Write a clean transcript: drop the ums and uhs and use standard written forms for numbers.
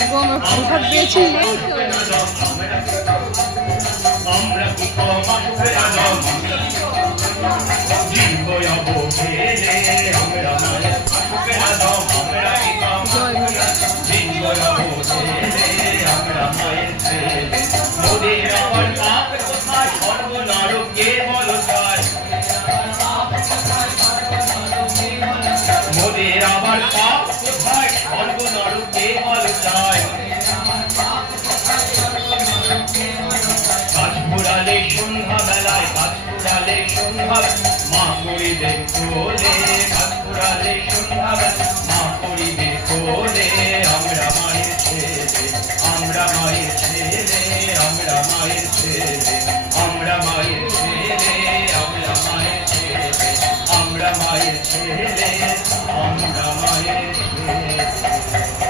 ভাগ্য আমার প্রসাদ পেয়েছি নেই তো। মোদের আবার পাপ কোথায় স্বর্গ নরকে বল যায় কাজ ঘুরালে সন্ধ্যা বেলায় কাজ ঘুরালে সন্ধ্যা মা করিবে কোলে কাজ ঘুরালে সন্ধ্যা বেলায় মা করিবে কোলে আমরা মায়ের ছেলে আমরা মায়ের ছেলে আমরা মায়ের ছেলে আমরা মায়ের ছেলে আমরা মায়ের ছেলে আমরা মায়ের ছেলে আমরা মায়ের ছেলে